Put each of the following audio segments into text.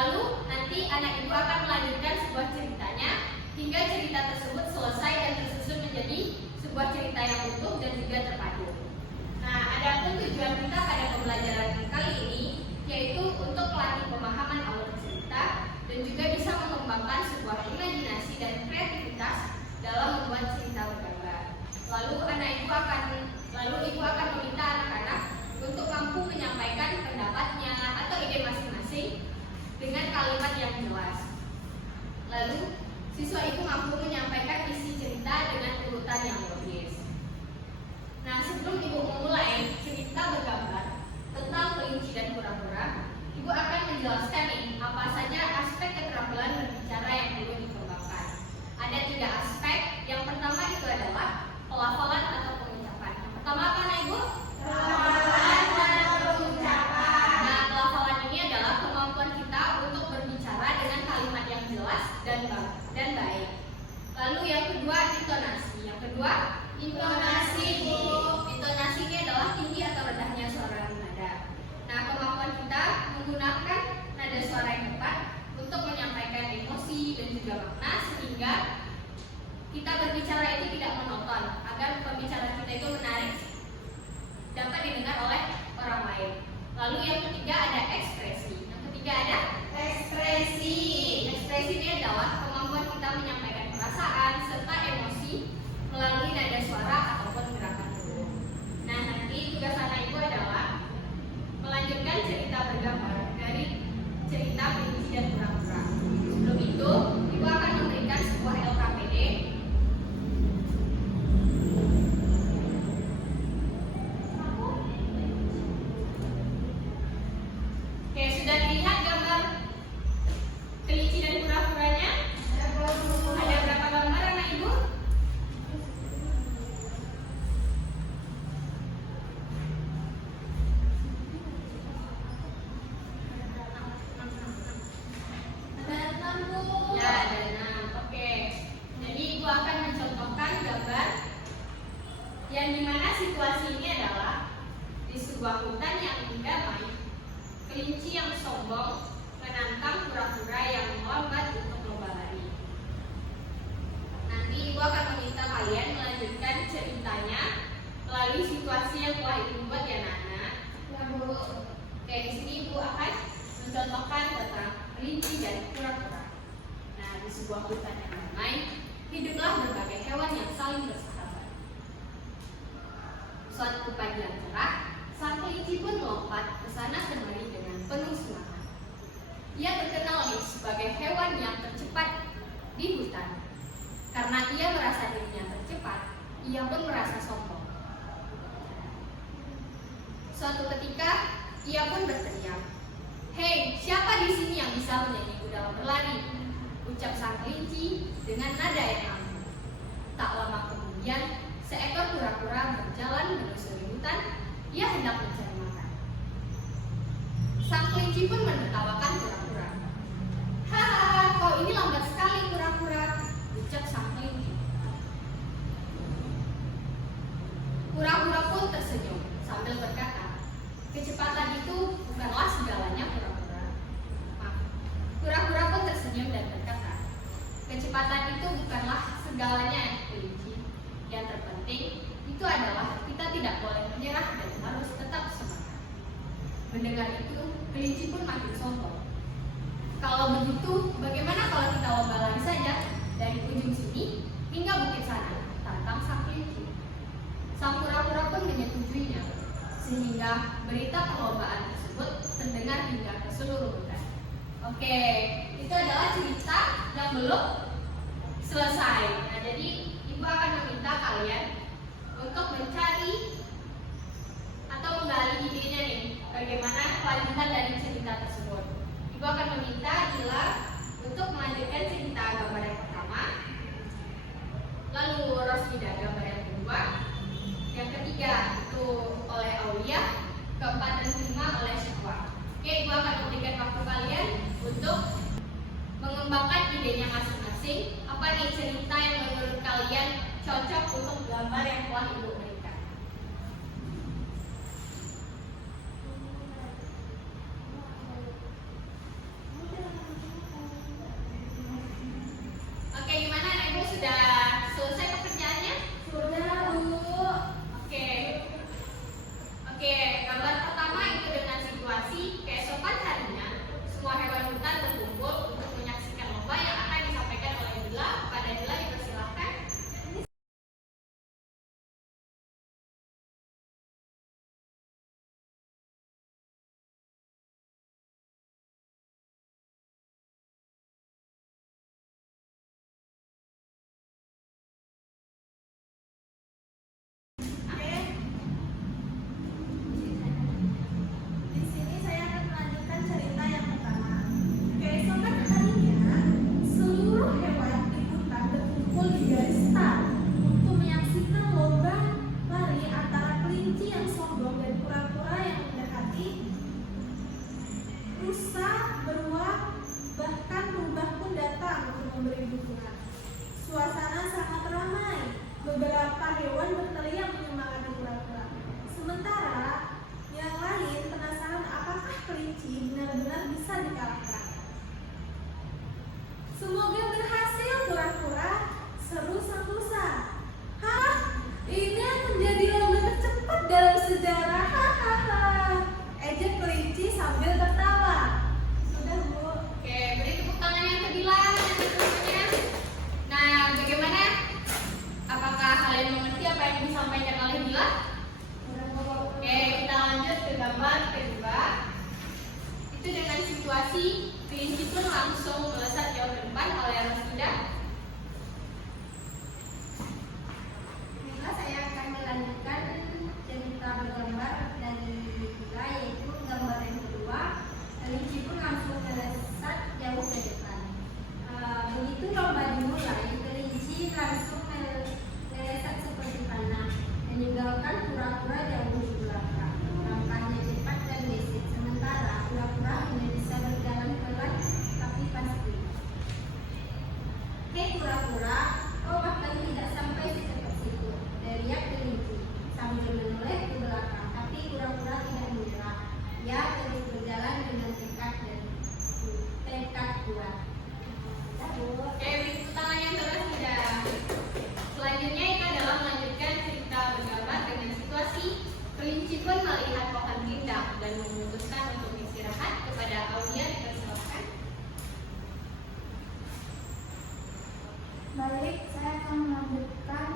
Lalu nanti anak ibu akan melanjutkan sebuah ceritanya hingga cerita tersebut selesai dan tersusun menjadi sebuah cerita yang utuh dan juga terpadu. Nah, adapun tujuan kita pada pembelajaran kali ini yaitu untuk melatih pemahaman alur cerita dan juga bisa mengembangkan sebuah imajinasi dan kreativitas dalam membuat cerita bergambar. Lalu ibu akan meminta anak-anak untuk mampu menyampaikan pendapatnya atau ide masing-masing dengan kalimat yang jelas. Lalu siswa itu mampu menyampaikan isi cerita dengan urutan yang logis. Nah, sebelum ibu memulai cerita bergambar tentang kelinci dan kura-kura, ibu akan menjelaskan nih apa saja aspek keterampilan berbicara yang perlu dikembangkan. Ada 3 aspek. Yang pertama itu adalah pelafalan atau pengucapan. Yang pertama apa, Nah, Ibu? Pelafalan dan pengucapan. Nah, pelafalan ini adalah kemampuan kita untuk berbicara dengan kalimat yang jelas dan baik. Lalu yang kedua, intonasi. Yang kedua, intonasi, Bu. Intonasi ini adalah tinggi atau rendahnya suara nada. Nah, kemampuan kita menggunakan nada suara yang tepat untuk menyampaikan emosi dan juga makna sehingga kita berbicara itu tidak monoton, agar pembicaraan kita itu menarik, dapat didengar oleh orang lain. Lalu yang ketiga ada ekspresi. Yang ketiga ada ekspresi. Ekspresi ini adalah kemampuan kita menyampaikan perasaan serta emosi melalui nada suara ataupun gerakan tubuh. Nah, nanti tugas anak ibu adalah melanjutkan cerita bergambar dari cerita kelinci dan kura-kura. Sebelum itu, ibu akan memberikan sebuah LKPD. Oke, sudah dilihat gambar kelinci dan kura-kuranya? Ada berapa gambar anak ibu? Ya, ada 6. Oke. Jadi ibu akan mencontohkan gambar yang dimana situasi ini adalah di sebuah hutan yang damai. Kelinci yang sombong menantang kura-kura yang lambat untuk lomba lari. Nanti ibu akan meminta kalian melanjutkan ceritanya melalui situasi yang telah ibu buat ya, Nana. Ya, Bu. Oke, di sini ibu akan mencontohkan tentang kelinci dan kura-kura. Nah, di sebuah hutan yang damai, hiduplah berbagai hewan yang saling bersahabat. Suatu pagi yang cerah, sang kelinci pun melompat ke sana kemari dengan penuh semangat. Ia terkenal nih sebagai hewan yang tercepat di hutan. Karena ia merasa dirinya tercepat, ia pun merasa sombong. Suatu ketika, ia pun berteriak, "Hei, siapa di sini yang bisa menyanyiku dalam berlari?" ucap sang kelinci dengan nada yang anggun. Tak lama kemudian, seekor kura-kura berjalan menyusuri hutan. Ia hendak mencari makan. Sang kelinci pun menertawakan kura-kura. "Hahaha, kau ini lambat sekali kura-kura," ucap sang kelinci. Kura-kura pun tersenyum sambil berkata, "Kecepatan itu bukanlah segalanya kura-kura." Kura-kura pun tersenyum dan berkata, "Kecepatan itu bukanlah segalanya kelinci. Yang terpenting itu adalah kita tidak boleh menyerah dan harus tetap semangat." Mendengar itu, kelinci pun makin sombong. "Kalau begitu, bagaimana kalau kita lomba lari saja dari ujung sini hingga bukit sana?" tantang sang kelinci. Sang kura-kura pun menyetujuinya, sehingga berita perlombaan tersebut terdengar hingga ke seluruh hutan. Oke, itu adalah cerita yang belum selesai. Nah, jadi ibu akan meminta kalian untuk mencari atau menggali idenya nih, bagaimana kelanjutan dari cerita tersebut. Ibu akan meminta Dila untuk melanjutkan cerita gambar yang pertama, lalu Rosida gambar yang kedua, yang ketiga itu oleh Aulia, keempat dan kelima oleh Syahwa. Oke, ibu akan memberikan waktu kalian untuk mengembangkan idenya masing-masing. Apa nih cerita yang menurut kalian cocok untuk gambar yang telah ibu berikan? bisa beruang, bahkan rubah pun datang untuk memberi dukungan. Suasana sangat ramai. Beberapa hewan berteriak menyemangati kura-kura. Sementara yang lain penasaran apakah kelinci benar-benar bisa dikalahkan. Semoga berhasil kura-kura, seru sang rusa. Hah, ini akan menjadi lomba tercepat dalam sejarah. Hahaha. Ejek kelinci sambil tertawa. Sudah, Bu. Oke, beri tepuk tangan yang terbilang semuanya. Nah, bagaimana? Apakah kalian mengerti apa yang disampaikan oleh Bila? Oke, kita lanjut ke gambar kedua. Itu dengan situasi kelinci pun langsung melesat jauh ke depan oleh Rosida. Baiklah, saya akan melanjutkan cerita bergambar dari Bila, yaitu gambar yang kedua. Kelinci pun langsung melesat jauh ke depan. Begitu lomba dimulai, kelinci langsung melesat seperti panah, meninggalkan kura-kura jauh di belakang. Langkahnya cepat dan gesit, sementara kura-kura hanya bisa berjalan pelan tapi pasti. Hei kura-kura, kau bahkan tidak sampai secepat situ, teriak kelinci sambil menoleh ke belakang. Tapi kura-kura tidak menyerah. Ia terus berjalan dengan tekad kuat. Oke, beri tepuk tangan yang terus sudah. Selanjutnya itu adalah melanjutkan cerita bergambar dengan situasi kelinci pun melihat pohon rindang dan memutuskan untuk istirahat. Kepada Aulia dipersilakan. Baik, saya akan melanjutkan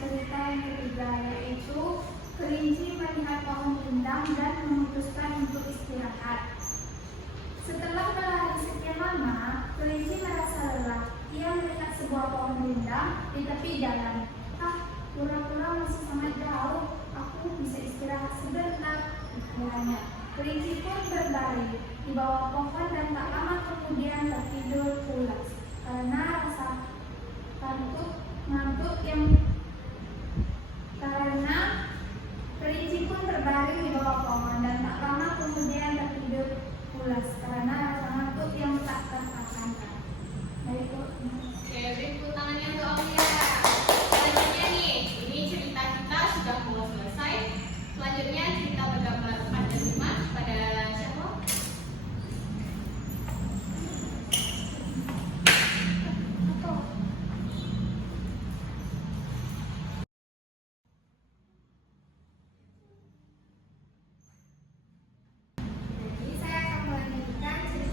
cerita yang ketiga, yaitu kelinci melihat pohon rindang dan memutuskan untuk istirahat. Setelah berlari sekian lama, kelinci merasa lelah. Ia melihat sebuah pohon rindang di tepi jalan. Kura-kura masih sangat jauh. Aku bisa istirahat sebentar, pikirnya. Kelinci pun berbaring di bawah pohon dan tak lama kemudian tertidur pulas karena rasa ngantuk yang karena kelinci pun berbaring di bawah pohon dan tak lama kemudian tertidur pulas karena rasa ngantuk yang tak tertahankan. Baik, Bu. Oke, beri tepuk tangan yang untuk Aulia. Selanjutnya nih, ini cerita kita sudah mau selesai. Selanjutnya cerita bergambar 4 dan 5 pada siapa? Jadi saya akan melanjutkan cerita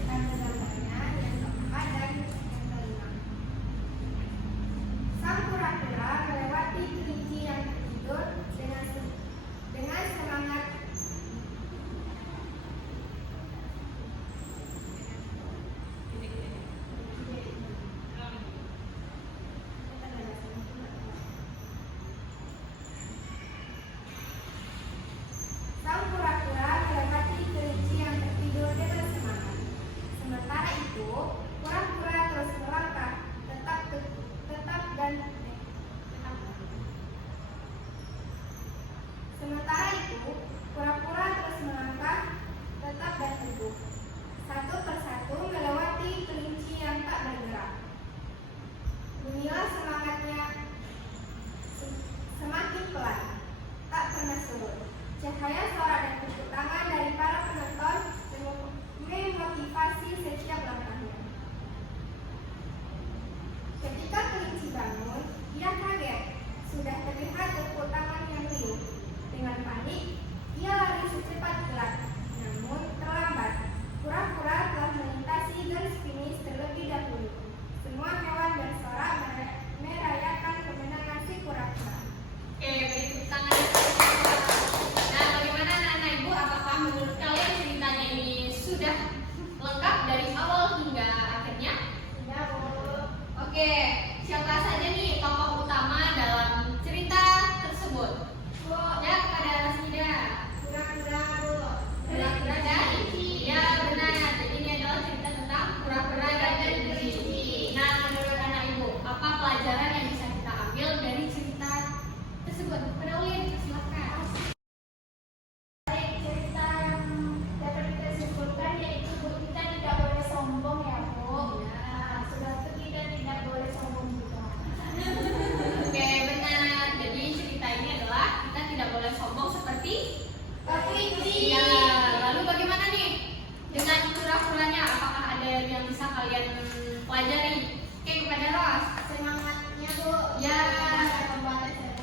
pelajari. Oke, kepada Ros. Semangatnya Bu. Ya,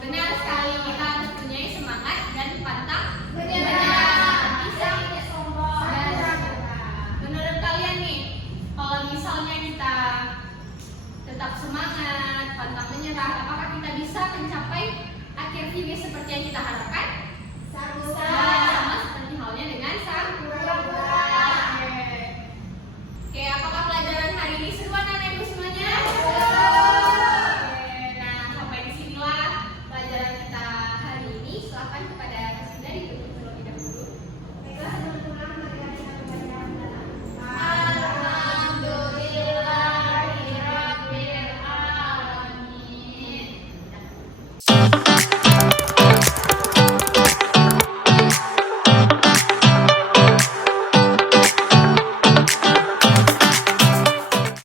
benar sekali, kita harus punya semangat dan pantang menyerah. Bisa. Menurut kalian nih, kalau misalnya kita tetap semangat, pantang menyerah, apakah kita bisa mencapai akhir video seperti yang kita harapkan? Sama seperti halnya dengan sang guru. Oke, apakah pelajaran hari ini seru anak-anak ibu semuanya? Oke, nah sampai disinilah pelajaran kita hari ini. Silakan kepada Kak Sinda ditutup terlebih dahulu. Baiklah teman-teman, marilah kita membaca Alhamdulillahirabbil alamin.